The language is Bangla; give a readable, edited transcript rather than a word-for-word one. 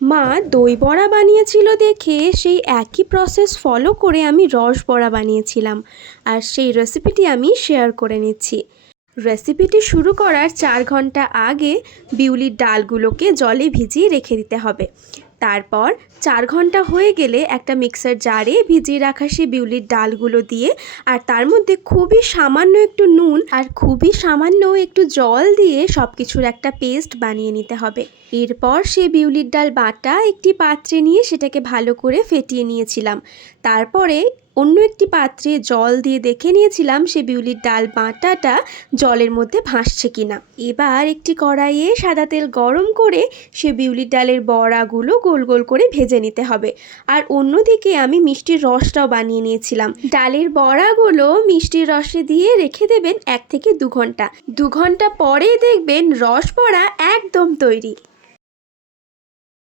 মা দই বড়া বানিয়েছিল দেখে সেই একই প্রসেস ফলো করে আমি রস বড়া বানিয়েছিলাম, আর সেই রেসিপিটি আমি শেয়ার করে নিচ্ছি। রেসিপিটি শুরু করার 4 ঘন্টা আগে বিউলির ডালগুলোকে জলে ভিজিয়ে রেখে দিতে হবে। তারপর 4 ঘন্টা হয়ে গেলে একটা মিক্সার জারে ভিজিয়ে রাখা সেই বিউলির ডালগুলো দিয়ে আর তার মধ্যে খুবই সামান্য একটু নুন আর খুবই সামান্য একটু জল দিয়ে সব কিছুর একটা পেস্ট বানিয়ে নিতে হবে। এরপর সেই বিউলির ডাল বাটা একটি পাত্রে নিয়ে সেটাকে ভালো করে ফেটিয়ে নিয়েছিলাম। তারপরে অন্য একটি পাত্রে জল দিয়ে দেখে নিয়েছিলাম সে বিউলির ডাল বাটাটা জলের মধ্যে ভাসছে কিনা। এবার একটি কড়াইয়ে সাদা তেল গরম করে সে বিউলির ডালের বড়াগুলো গোল গোল করে ভেজে নিতে হবে। আর অন্যদিকে আমি মিষ্টির রসটাও বানিয়ে নিয়েছিলাম। ডালের বড়াগুলো মিষ্টির রসে দিয়ে রেখে দেবেন 1 থেকে 2 ঘন্টা। 2 ঘন্টা পরেই দেখবেন রস বড়া একদম তৈরি।